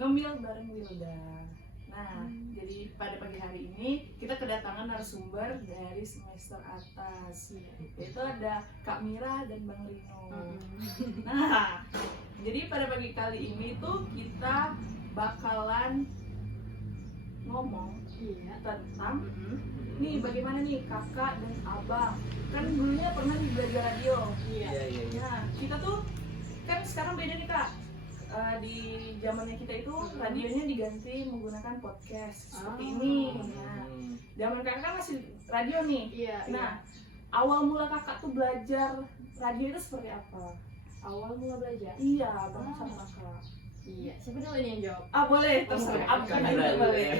ngemil bareng Wilda. Nah, jadi pada pagi hari ini kita kedatangan narasumber dari semester atas, yaitu ada Kak Mira dan Bang Rino. Nah, jadi pada pagi kali ini tuh kita bakalan ngomong tentang nih bagaimana nih kakak dan abang, kan dulunya pernah belajar radio. Nah, kita tuh kan sekarang beda nih Kak. Di zamannya kita itu radionya diganti menggunakan podcast seperti ini. Nah, zaman kakak kan masih radio nih. Nah, awal mula kakak tuh belajar radio itu seperti apa? Awal mula belajar? Iya, abang sama kakak. Iya, siapa dulu nih yang jawab? Boleh, terserah. Abang juga boleh.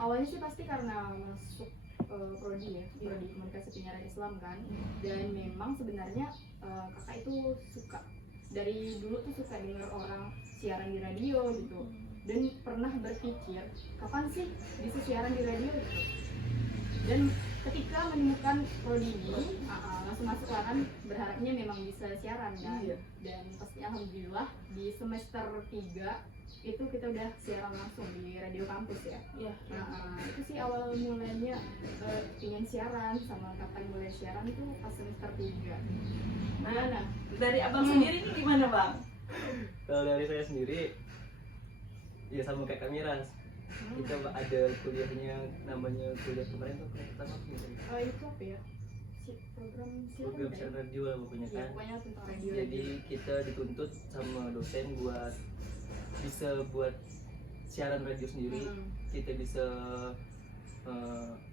Awalnya sih pasti karena masuk prodi ya, prodi komunikasi penyiaran Islam kan. Dan memang sebenarnya kakak itu suka, dari dulu tuh suka dengar orang siaran di radio gitu, dan pernah berpikir kapan sih bisa siaran di radio gitu. Dan ketika menemukan prodi ini langsung masuk lah kan, berharapnya memang bisa siaran kan. Dan pasti alhamdulillah di semester 3 itu kita udah siaran langsung di radio kampus ya. Itu sih awal mulanya ingin siaran, sama kapan mulai siaran itu pas semester 3. Nah, dari abang sendiri ini gimana bang? Kalau dari saya sendiri, ya sama kayak Kak Mira. Kita ada kuliahnya, namanya kuliah kemarin tuh kuliah pertama itu apa ya? Program siaran radio lah pokoknya kan. Pokoknya tentang radio. Jadi kita dituntut sama dosen buat bisa buat siaran radio sendiri. Kita bisa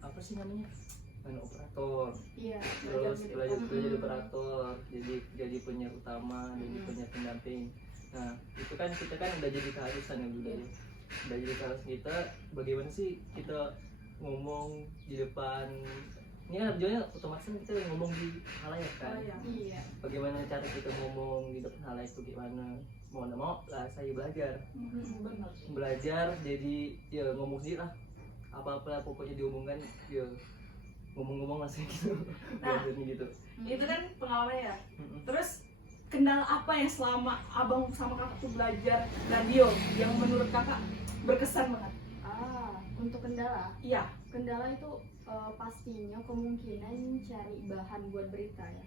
apa sih namanya? Operator. Terus belajar jadi operator, jadi penyiar utama, jadi penyiar pendamping. Nah, itu kan kita kan udah jadi keharusan ya udah jadi keharusan kita. Bagaimana sih kita ngomong di depan, ini kan tujuannya otomatis kita ngomong di halayak kan. Bagaimana cara kita ngomong di depan halayak itu gimana? Mau nggak mau lah saya belajar jadi ya ngomong sendiri lah, apa-apa pokoknya diomongkan ya ngomong-ngomong langsung gitu. Nah, gitu. Itu kan pengalaman ya. Terus kendala apa yang selama abang sama kakak tuh belajar radio yang menurut kakak berkesan banget? Untuk kendala? Iya. Kendala itu pastinya kemungkinan cari bahan buat berita ya.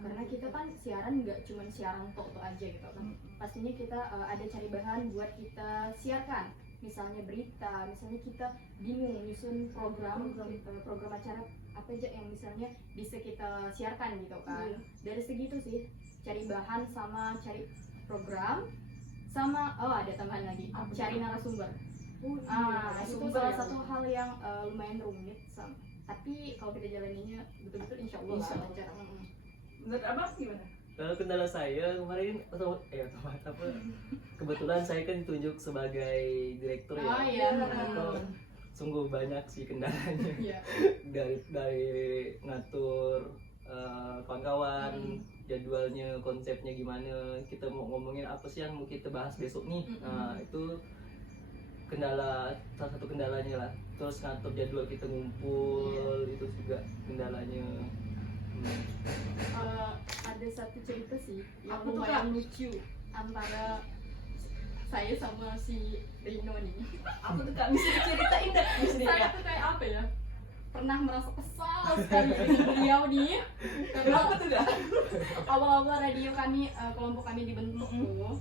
Karena kita kan siaran nggak cuma siaran tok aja gitu kan. Pastinya kita ada cari bahan buat kita siarkan. Misalnya berita, misalnya kita bingung nyusun program acara apa aja yang misalnya bisa kita siarkan gitu kan. Dari segitu sih, cari bahan sama cari program, sama ada tambahan lagi, cari narasumber. Itu salah satu hal yang lumayan rumit, tapi kalau kita jalaninya betul-betul insya Allah lancar. Menurut abang gimana? Kalau kendala saya kemarin kebetulan saya kan ditunjuk sebagai direktur ya. Sungguh banyak sih kendalanya. Dari ngatur kawan-kawan, jadwalnya, konsepnya gimana, kita mau ngomongin apa sih yang mau kita bahas besok nih. Nah, itu salah satu kendalanya lah. Terus ngatur jadwal kita ngumpul, itu juga kendalanya. Ada satu cerita sih yang lumayan lucu antara saya sama si Rino nih. Apa tuh Kak? Bisa diceritain deh. Saya tuh kayak apa ya? Pernah merasa kesal sekali dengan beliau nih. Karena apa tuh Kak? Awal-awal radio kami, kelompok kami dibentuk tuh,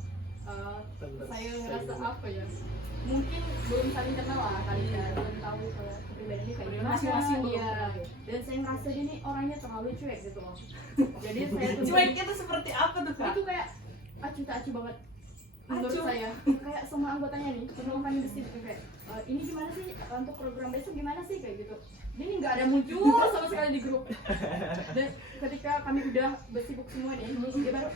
saya ngerasa apa ya? Mungkin belum saling kenal lah kali ya, belum tahu kepribadiannya kayak gimana masing-masing dia. Dan saya ngerasa dia nih orangnya terlalu cuek gitu loh. Jadi saya tuh cueknya tuh seperti apa tuh Kak? itu kayak acu banget menurut saya. Kayak semua anggotanya nih, semua kami di sini kayak ini gimana sih untuk program besok gimana sih kayak gitu. Dia nih nggak ada muncul sama sekali di grup. Dan ketika kami udah bersibuk semua nih, dia baru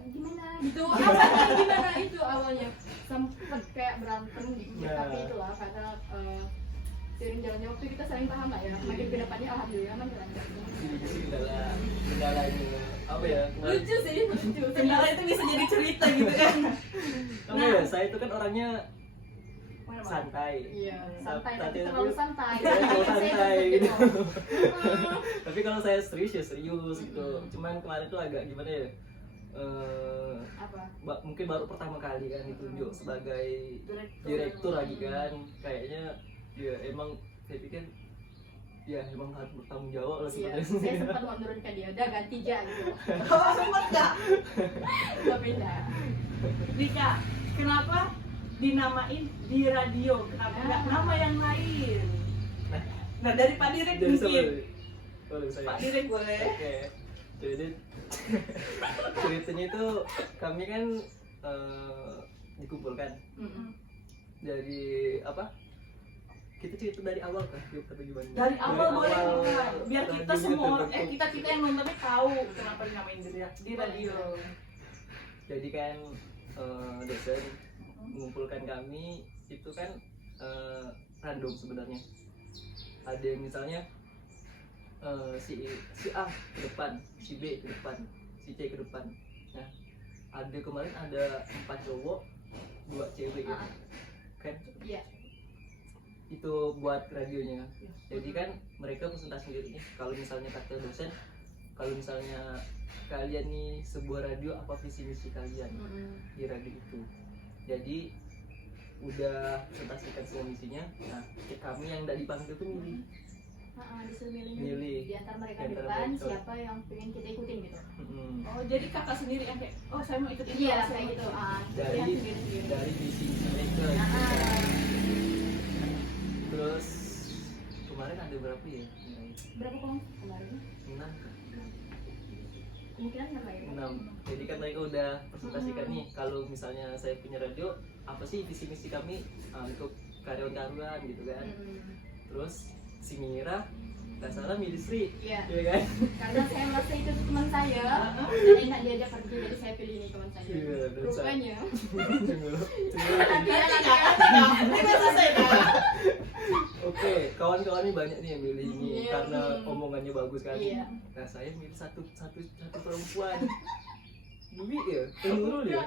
gimana gitu, apa gimana itu awalnya sempet kayak berantem gitu. Tapi itulah karena seiring jalannya waktu kita saling paham lah ya. Makin ke depannya alhamdulillah man lancar. Kendalanya apa ya? Lucu sih, lucu. Kendala itu bisa jadi cerita gitu kan. Ya, saya itu kan orangnya santai. Iya, santai tapi terlalu santai. Terlalu santai gitu. gitu. Tapi kalau saya serius ya serius gitu. Cuman kemarin tuh agak gimana ya? Apa? mungkin baru pertama kali kan ditunjuk sebagai direktur lagi kan, kayaknya ya emang saya pikir ya emang harus bertanggung jawab lah Iya, sebenarnya. saya sempat mau menurunkan dia, udah ganti aja gitu. Oh, sempat nggak? Tapi enggak. Dika, kenapa dinamain di radio? Kenapa nggak nama yang lain? Nah, dari Pak Direk Jadi sama mungkin. boleh saya. Pak Direk boleh. Oke, jadi ceritanya itu kami kan dikumpulkan dari apa? Kita cerita dari awal kan, kita gimana? Dari awal boleh awal Kak. Biar kita radio semua terbentuk. kita yang nontonnya tahu kenapa dinamain di radio. Jadi kan dosen mengumpulkan kami itu kan random sebenarnya. Ada yang misalnya si A ke depan, si B ke depan, si C ke depan. Nah, ada kemarin ada 4 cowok, 2 cewek ya. Kan Iya. itu buat radionya. Jadi kan mereka presentasi sendiri nih. Kalau misalnya kata dosen, kalau misalnya kalian nih sebuah radio, apa visi misi kalian di radio itu. Jadi udah presentasikan semua misinya. Nah, kami yang tidak dipanggil tuh milih. Disuruh Milih. milih di antara mereka Di di antara depan mereka. siapa yang pengen kita ikutin gitu. Oh, jadi kakak sendiri yang kayak, oh saya mau ikut itu. Iya, saya kayak mau gitu. ikut. Dari Dia sendiri-sendiri. dari visi misi mereka. Terus kemarin ada berapa ya? Berapa kelompok kemarin? 6. Kemungkinan berapa ya? 6. Jadi kan mereka udah presentasikan nih, kalau misalnya saya punya radio, apa sih visi misi kami untuk karyawan-karyawan gitu kan. Terus si Mira nggak salah milih Sri, Iya. iya kan? Karena saya merasa itu teman saya dan enak diajak kerja, jadi saya pilih ini teman saya. Iya, dan Rupanya. Nanti ini udah selesai Kak. Oke, kawan-kawan ini banyak nih yang milih ini Iya. karena omongannya bagus kan. Iya. Nah, saya milih satu perempuan. Dwi ya? Nurul ya?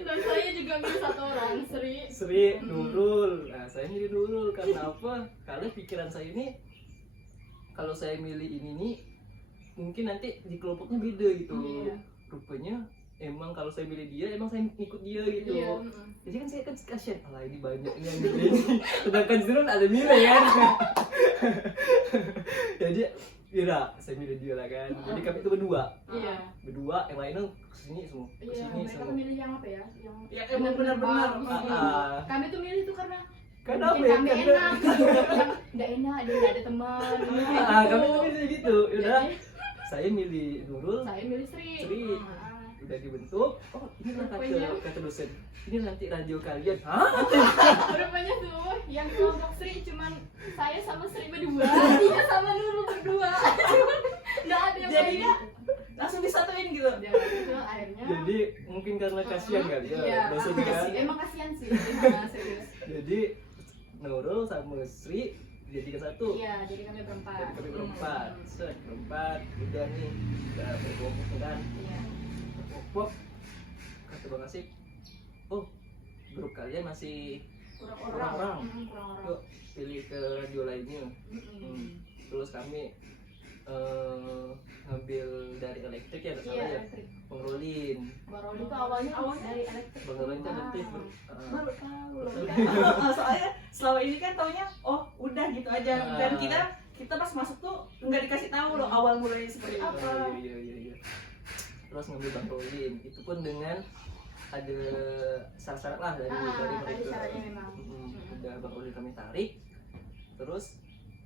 Dan saya juga milih satu orang, Sri. Sri, Nurul. Nah, saya milih Nurul karena apa? Karena pikiran saya ini kalau saya milih ini nih mungkin nanti di kelompoknya beda gitu. Iya. Rupanya emang kalau saya milih dia, emang saya ikut dia gitu. Iya. Jadi kan saya kan kasihan, alah ini banyak nih yang milih ini. Sedangkan di sana ada Mira ya. Jadi Mira, saya milih dia lah kan. Jadi kami itu berdua. Iya. Berdua, yang lainnya kesini semua. Iya, Kesini mereka semua. milih yang apa ya? Yang Ya, emang benar-benar. Kami tuh milih itu karena Kenapa bikin ya? kami Karena enak, yang nggak enak, dia nggak ada teman. kami tuh milih gitu. Udah, Jadi, saya milih Nurul. saya milih Sri. Sri. Udah dibentuk. Oh, ini lah Rupanya. kata dosen. Ini nanti radio kalian. Hah? Rupanya tuh yang kelompok Sri cuman saya sama Sri berdua, dia sama Nurul berdua. Nggak ada yang Jadinya lain. langsung disatuin gitu. Udah gitu akhirnya. Jadi mungkin karena kasihan kali ya Iya, dosen kan. emang kasihan sih. Serius. Jadi Nurul sama Sri jadikan satu. Iya, jadi kami berempat. Jadi kami berempat. Set, berempat. Udah nih, udah berkelompok kan. Iya. Berkelompok. Kata Bang Asik, oh grup kalian masih Kurang-kurang. orang. Kurang orang. Yuk pilih ke radio lainnya. Terus kami ngambil dari elektrik ya, nggak Iya, salah ya. elektrik. Bang Rolin. Bang Roli tuh awalnya dari elektrik. Bang Rolin kan elektrik. Baru tahu loh. Kan? Soalnya selama ini kan taunya oh udah gitu aja dan kita pas masuk tuh nggak dikasih tahu loh awal mulanya seperti apa. Iya. Terus ngambil Bang Rolin. Itu pun dengan ada syarat-syarat lah dari Ada mereka. syaratnya memang. Udah Bang Rolin kami tarik. Terus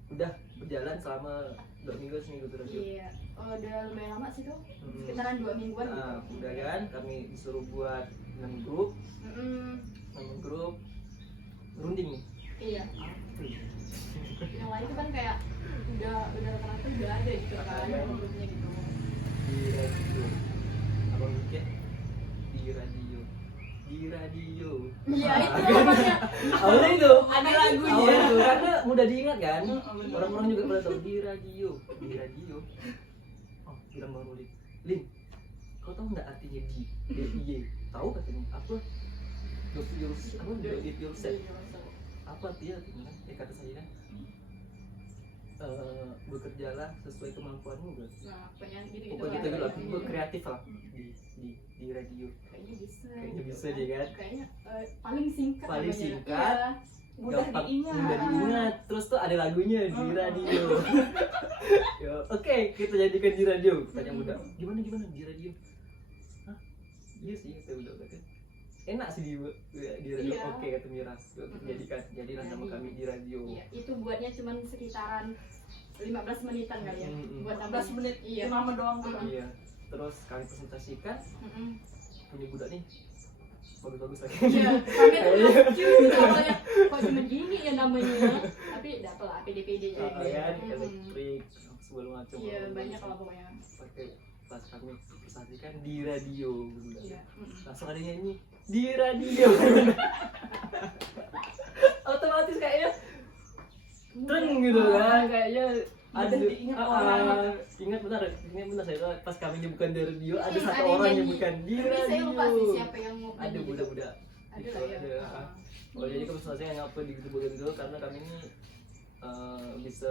udah berjalan selama 2 minggu seminggu terus. Iya, udah lumayan lama sih tuh, Mm-mm. sekitaran 2 mingguan Nah, gitu. udah kan kami disuruh buat 6 grup, Mm-mm. 6 grup runding nih. Iya, yang lain tuh kan kayak udah rata-rata udah ada gitu kan Ada. grupnya gitu. Di radio. Abang mikir di radio. Iya itu namanya. Awalnya itu. Ada lagunya. Awalnya itu karena mudah diingat kan. bener. Orang-orang juga pada tahu di radio. Oh, bilang Bang Rolin. Lin, kau tahu nggak artinya di? DIY. Tahu katanya? Apa? Do it yourself. Apa dia? Kata saya kan. bekerjalah sesuai kemampuanmu kan. Nah pengen gitu Pokoknya gitu lah, gue kreatif lah di radio. kayaknya bisa dia kan. kayaknya paling singkat Paling namanya. singkat, Iya. mudah gampang, diingat. mudah diingat. Terus tuh ada lagunya di radio. Ya, oke, kita jadikan di radio. Tanya muda, gimana di radio? Hah? Iya sih, kita udah kan. Enak sih di radio. Iya. Oke, kata Mira. Jadilah nama kami di radio. Iya, itu buatnya cuma sekitaran 15 menitan kali ya. Buat 15 menit Iya. cuma doang tuh. Iya. Terus kami presentasikan punya budak nih. Bagus-bagus lagi. Iya, kami tuh awalnya kok cuma gini ya namanya. Tapi dapet lah PDPD nya. Ya, elektrik sebelum macam. Iya, banyak lah pokoknya. Pakai pas kami presentasikan di radio. Iya. Langsung ada nyanyi di radio. Otomatis kayaknya treng gitu kan, kayaknya ada diingat orang. ingat benar saya pas kami bukan di radio ada Ada satu yang orang yang nyanyi. bukan di Tapi saya radio. lupa sih siapa yang mau Ada nyanyi gitu. budak-budak. Ada Gitu, lah ya. ada. Oh jadi kami selesai ngapa di gitu karena kami ini bisa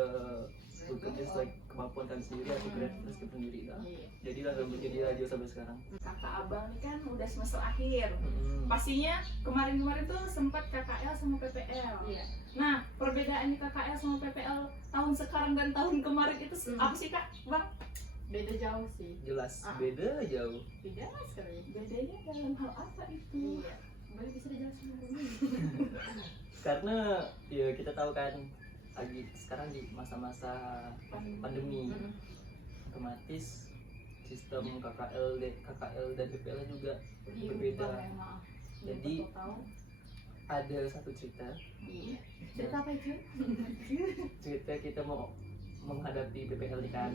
bekerja sesuai kemampuan kami sendiri atau kreativitas kami sendiri lah. Iya. Jadilah kami jadi radio sampai sekarang. Kakak abang ini kan udah semester akhir. Hmm. Pastinya kemarin-kemarin tuh sempat KKL sama PPL. Iya. Nah, perbedaannya KKL sama PPL tahun sekarang dan tahun kemarin itu apa sih Kak, Bang? Beda jauh sih. Jelas Ah. beda jauh. Beda sekali. Bedanya dalam hal apa itu? Iya. Boleh bisa dijelasin dulu. Karena ya kita tahu kan lagi sekarang di masa-masa pandemi, otomatis sistem KKL dan PPL juga berbeda. Jadi ada satu cerita Iya. Cerita apa itu? cerita kita mau menghadapi PPL ini kan.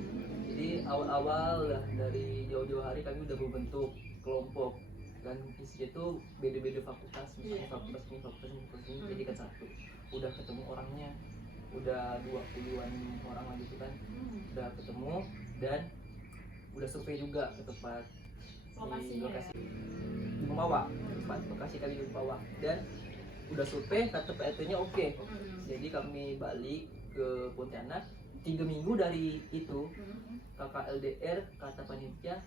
Jadi awal-awal lah dari jauh-jauh hari kami udah membentuk kelompok dan isinya itu beda-beda fakultas, misalnya Iya. fakultas ini jadikan satu. Udah ketemu orangnya, udah 20-an orang lagi itu kan, udah ketemu dan udah survei juga ke tempat di Lokasinya. lokasi di Memawa, tempat lokasi kami di Memawa, dan udah survei kata PLT-nya oke. Jadi kami balik ke Pontianak 3 minggu dari itu. KKLDR kata panitia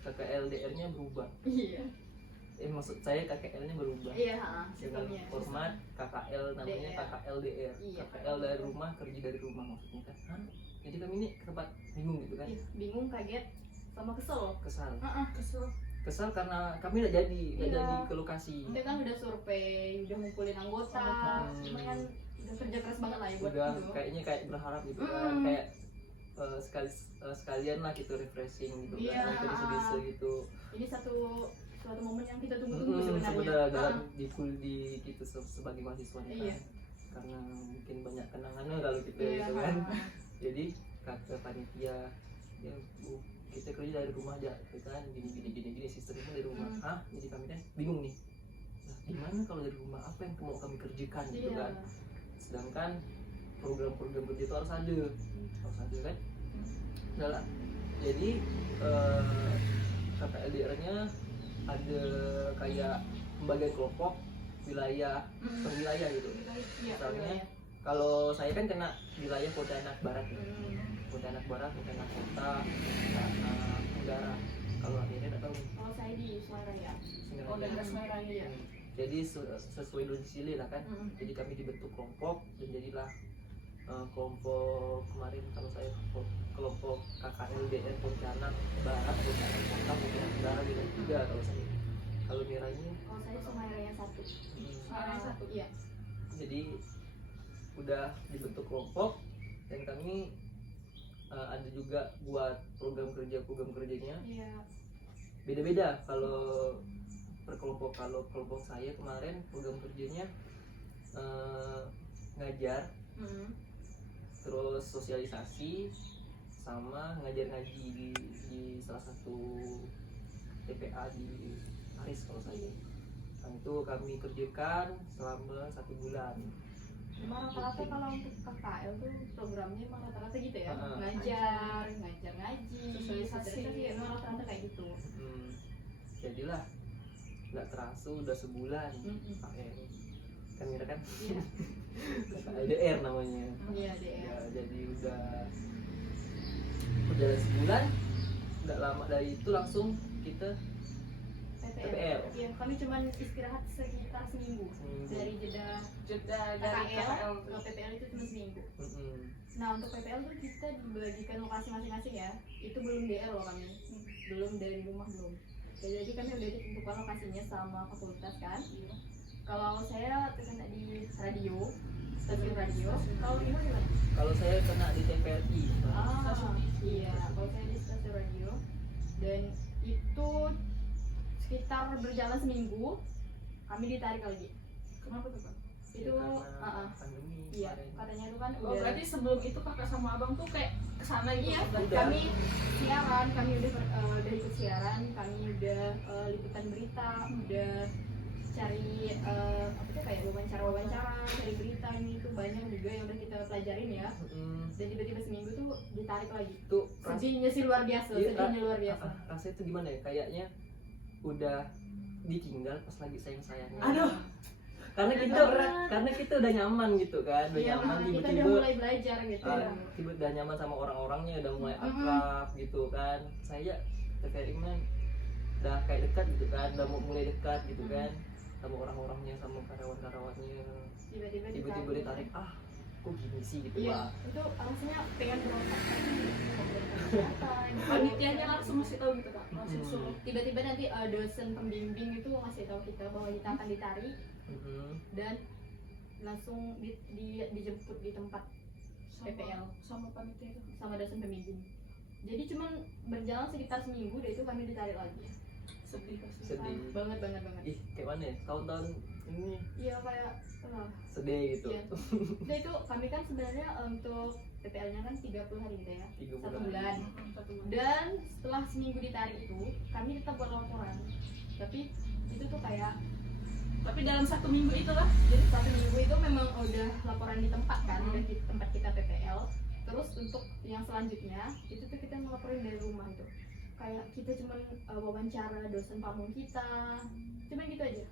KKLDR-nya berubah. Iya. Maksud saya KKL-nya berubah. Iya, Dengan sistemnya. format KKL namanya DR. KKLDR. Iya. KKL dari rumah, kerja dari rumah maksudnya kan. Hah? Jadi kami ini sempat bingung gitu kan. Iya, bingung, kaget, sama kesel. Kesal. Kesel. Kesal karena kami nggak jadi Iya. ke lokasi. Kita kan udah survei, udah ngumpulin anggota, cuma kan udah kerja keras banget lah ya buat Udah itu. kayaknya kayak berharap gitu kan, kayak sekalian lah gitu refreshing gitu Iya. kan, desa-desa gitu. Ini suatu momen yang kita tunggu-tunggu sebenarnya. Sebenarnya dalam di gitu sebagai mahasiswa kan. Iya. Karena mungkin banyak kenangannya kalau kita Iya. gitu kan. Jadi kata panitia ya Bu, kita kerja dari rumah aja kita kan gini sistemnya dari rumah. Hah? Jadi kami kan bingung nih. Nah, gimana kalau dari rumah apa yang mau kami kerjakan gitu Iya. kan. Sedangkan program-program kerja itu harus ada kan. Udah lah. Jadi KKLDR-nya ada kayak pembagian kelompok wilayah per wilayah gitu. Iya, Misalnya iya. kalau saya kan kena wilayah Pontianak Barat ya. Pontianak Barat, Pontianak Kota, Pontianak Udara. Kalau akhirnya nggak tahu nih. Kalau saya di Suaraya. Oh, daerah Semarang ya. Jadi sesuai domisili lah kan. Jadi kami dibentuk kelompok dan jadilah kelompok kemarin kalau saya kelompok KKLDR Pontianak Barat, Pontianak Kota, Pontianak Udara gitu juga kalau saya. Kalau Mira ini Kalau saya Suaraya 1. Suaraya 1. Iya. jadi udah dibentuk kelompok dan kami ada juga buat program kerjanya Iya. beda-beda. Kalau kalau kelompok saya kemarin program kerjanya ngajar, terus sosialisasi sama ngajar ngaji di salah satu TPA di Paris kalau saya. Nah, itu kami kerjakan selama 1 bulan. Emang rata-rata kalau untuk KKL tuh programnya emang rata-rata gitu ya, Heeh. ngajar ngaji, Sosialisasi. emang rata-rata kayak gitu. Jadilah nggak terasa udah sebulan pakai kan Mira kan. Iya. LDR namanya. Iya Ya, DR. jadi udah sebulan, nggak lama dari itu langsung kita PPL. Iya, kami cuman istirahat sekitar seminggu dari jeda dari KKL KKL ke PPL itu cuma seminggu. Mm-mm. Nah untuk PPL tuh kita dibagikan lokasi masing-masing ya. Itu belum DR loh kami, belum dari rumah belum. Ya, jadi kami udah ditentukan lokasinya sama fakultas kan. Kalau saya kena di radio, stasiun radio. Kalau ibu gimana? Kalau saya kena di TVRI. Iya, kalau saya di stasiun radio dan itu sekitar berjalan seminggu kami ditarik lagi. Kenapa tuh Pak? Itu karena pandemi iya, kemarin. katanya itu kan Oh, berarti sebelum itu kakak sama abang tuh kayak kesana gitu? iya, udah. kami siaran, kami udah ikut siaran, kami udah liputan berita, udah cari apa tuh kayak wawancara, cari berita ini tuh banyak juga yang udah kita pelajarin ya. Dan tiba-tiba seminggu tuh ditarik lagi. Itu Sedihnya sih luar biasa, Iya, sedihnya luar biasa. rasanya itu gimana ya? Kayaknya udah ditinggal pas lagi sayang-sayangnya. Aduh. Karena kita udah nyaman gitu kan, udah Iya, nyaman kita udah tiba-tiba mulai belajar gitu. tiba udah nyaman sama orang-orangnya, udah mulai akrab gitu kan. Saya TVRI man udah kayak dekat gitu kan, udah mau mulai dekat gitu kan sama orang-orangnya, sama karyawan-karyawannya. Tiba-tiba ditarik, kok gini sih gitu Iya, Pak. itu rasanya pengen berontak. Panitianya langsung masih tahu gitu Kak? Langsung suruh. Tiba-tiba nanti dosen pembimbing itu ngasih tahu kita bahwa kita akan ditarik dan langsung dijemput di tempat PPL sama panitia itu. sama dosen pembimbing. Jadi cuman berjalan sekitar seminggu dan itu kami ditarik lagi. Sedih pasti. Sedih. Banget. Ih, kayak mana ya? Tahun-tahun ini Iya kayak sedih gitu. iya. Dan itu kami kan sebenarnya untuk PPL-nya kan 30 hari gitu ya. 3 1 bulan. bulan. Dan setelah seminggu ditarik itu, kami tetap buat laporan. Tapi itu tuh kayak Tapi dalam 1 minggu itulah. jadi 1 minggu itu memang udah laporan di tempat kan, udah di tempat kita PPL. Terus untuk yang selanjutnya itu tuh kita ngelaporin dari rumah itu. Kayak kita cuman wawancara dosen pamung kita, cuman gitu aja.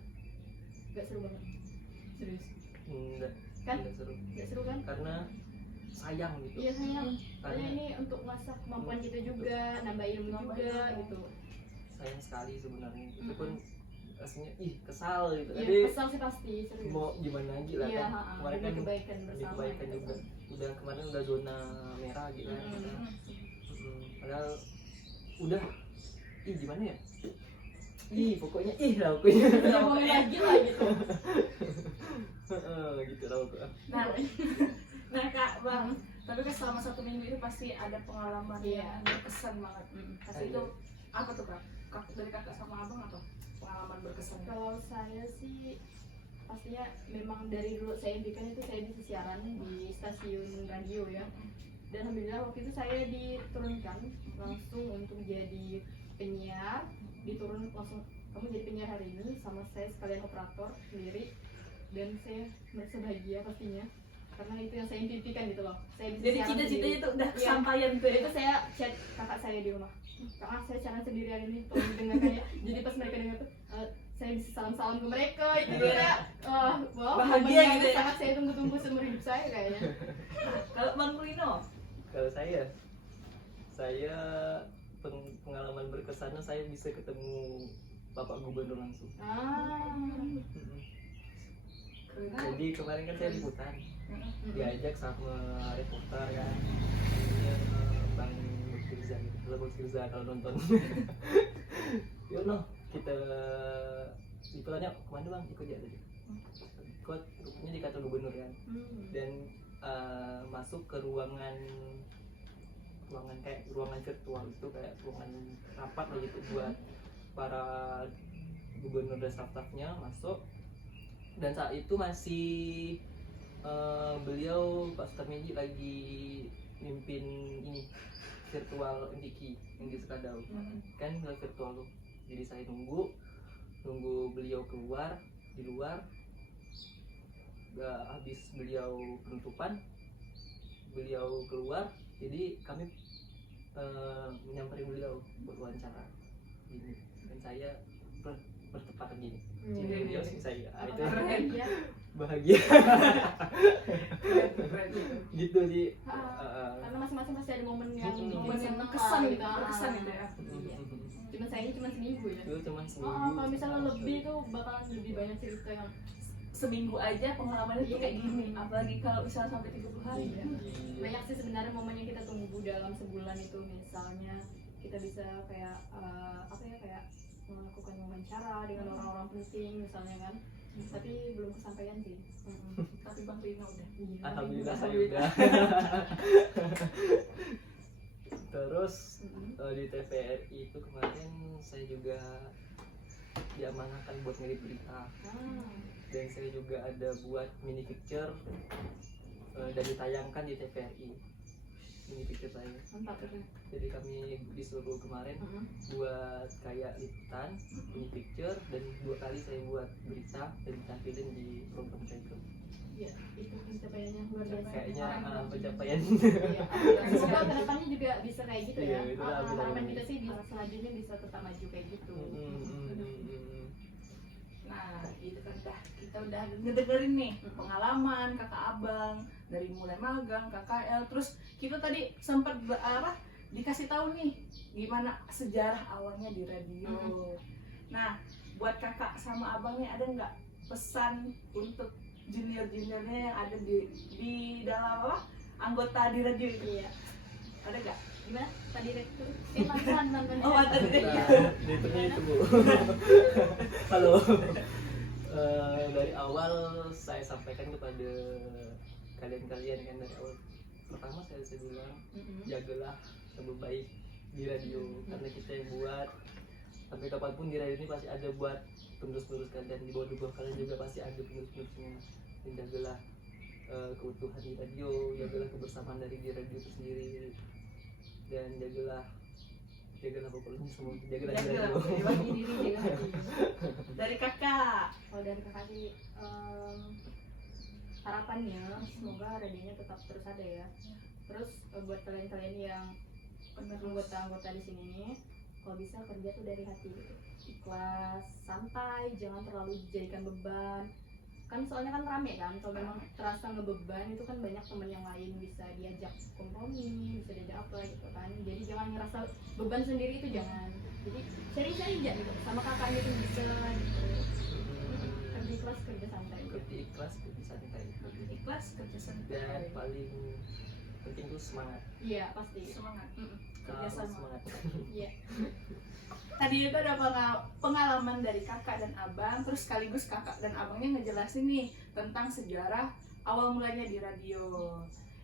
Gak seru banget. Serius. Enggak. Kan? Enggak seru. Gak seru kan? Karena sayang gitu. Iya sayang. Soalnya Karena ini untuk ngasah kemampuan kita juga, nambah ilmu juga gitu. sayang sekali sebenarnya. Itu pun rasanya kesal gitu. Iya, Tapi kesal sih pasti, serius. mau gimana lagi lah Iya, kan. Kemarin demi kan kebaikan demi bersama. kebaikan juga. Udah kemarin udah zona merah gitu kan. Padahal udah gimana ya? Pokoknya lah pokoknya. Udah mau lagi lah gitu. Gitu lah pokoknya. Nah Kak, Bang, tapi kan selama 1 minggu itu pasti ada pengalaman Iya. yang berkesan banget. Pasti Ada. itu apa tuh Kak? Dari kakak sama abang apa pengalaman berkesan? Kalau saya sih pastinya memang dari dulu saya impikan itu saya bisa siaran di stasiun radio ya. Dan alhamdulillah waktu itu saya diturunkan langsung untuk jadi penyiar, diturun langsung kamu jadi penyiar hari ini sama saya sekalian operator sendiri dan saya merasa bahagia pastinya karena itu yang saya impikan gitu loh. Saya bisa Jadi siaran cita-citanya sendiri. tuh udah Iya. kesampaian tuh ya? Itu saya chat kakak saya di rumah. Kakak saya siaran sendiri hari ini, tolong dengarkan ya. Jadi pas mereka dengar tuh, saya bisa salam-salam ke mereka. Itu kayak, wow, Bahagia momen yang gitu ya. sangat saya tunggu-tunggu seumur hidup saya kayaknya. Kalau Bang Rino? Kalau saya pengalaman berkesannya saya bisa ketemu Bapak Gubernur langsung. Jadi kemarin kan saya liputan, diajak sama reporter kan, namanya Bang Firza gitu. Halo Bang Firza kalau nonton. Yuk noh, kita liputannya kemana Bang? Ikut aja tadi. Ikut, rupanya di kantor gubernur kan. Dan masuk ke ruangan kayak ruangan virtual itu, kayak ruangan rapat lah gitu buat para gubernur dan staf-stafnya masuk. Dan saat itu masih beliau Pak Sutarmiji lagi mimpin ini virtual MTQ yang di Sekadau kan virtual tuh. Jadi saya nunggu beliau keluar di luar. Habis beliau penutupan, beliau keluar, jadi kami menyampaikan beliau buat wawancara gini, dan saya bertepatan gini. Jadi beliau sih saya itu Keren ya. bahagia Keren. gitu sih. Karena masing-masing pasti ada momen yang Momen yang seneng berkesan lah, gitu, berkesan gitu ya. Iya. Cuman sayangnya cuma seminggu ya. Itu cuma seminggu. Kalau misalnya lebih tuh bakalan lebih banyak cerita yang Seminggu aja pengalamannya tuh kayak gini, apalagi kalau misalnya sampai 30 hari Iya. kan. Banyak sih sebenarnya momen yang kita tunggu dalam sebulan itu, misalnya kita bisa kayak kayak melakukan wawancara dengan orang-orang penting misalnya kan, tapi belum kesampaian sih. Tapi Bang Rino udah. Iya. Alhamdulillah saya udah. Terus di TVRI itu kemarin saya juga diamanahkan buat ngedit berita, dan saya juga ada buat mini picture dan ditayangkan di TVRI. Mini picture saya. Mantap itu. Jadi kami disuruh kemarin buat kayak liputan, mini picture, dan 2 kali saya buat berita dan ditampilin di program saya itu. Iya, itu pencapaiannya luar biasa. Kayaknya pencapaian. Iya. Semoga kedepannya juga bisa kayak gitu Iya, ya. itu lah, Harapan benar. kita sih bisa selanjutnya bisa tetap maju kayak gitu. Nah, gitu kan kita udah ngedengerin nih pengalaman kakak abang dari mulai magang, KKL, terus kita tadi sempat dikasih tahu nih gimana sejarah awalnya di radio. Nah, buat kakak sama abangnya ada nggak pesan untuk junior-juniornya yang ada di dalam anggota di radio itu? Iya. Ada nggak? Gimana Pak Direktur? Mantan. Oh, mantan direktur. Direkturnya itu Bu. Halo. Dari awal saya sampaikan kepada kalian kan dari awal. Pertama saya bilang jagalah yang baik di radio, karena kita yang buat. Sampai kapanpun di radio ini pasti ada buat penerus-penerus kalian, di bawah kalian juga pasti ada penerus-penerusnya. Dan jagalah keutuhan di radio, jagalah kebersamaan dari di radio itu sendiri, dan jagalah pokoknya semua, jagalah di radio. Bagi diri jaga hati. Dari kakak. Kalau dari kakak sih harapannya semoga radionya tetap terus ada ya. Terus buat kalian-kalian yang anggota di sini nih, kalau bisa kerja tuh dari hati gitu. Ikhlas, santai, jangan terlalu dijadikan beban. Kan soalnya kan rame kan, kalau memang terasa ngebeban itu kan banyak teman yang lain bisa diajak kompromi, bisa diajak apa gitu kan. Jadi jangan ngerasa beban sendiri, itu jangan. Jadi sharing aja gitu sama kakaknya itu bisa gitu. Kerja ikhlas, kerja santai. Lebih ikhlas, lebih santai, Ikhlas kerja dan santai. paling penting tuh semangat. Iya pasti. Semangat. Kalau Kerjasama. semangat. Iya. Tadi itu ada pengalaman dari kakak dan abang, terus sekaligus kakak dan abangnya ngejelasin nih tentang sejarah awal mulanya di radio.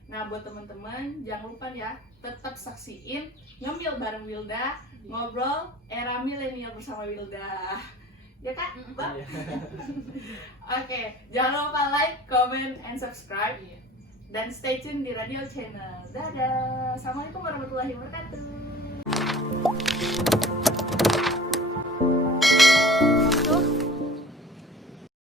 Nah, buat teman-teman jangan lupa ya, tetap saksiin Ngemil bareng Wilda, ngobrol era milenial bersama Wilda. Ya kak, Bang? Iya. Oke, jangan lupa like, comment, and subscribe. Dan stay tune di radio channel. Dadah. Assalamualaikum warahmatullahi wabarakatuh.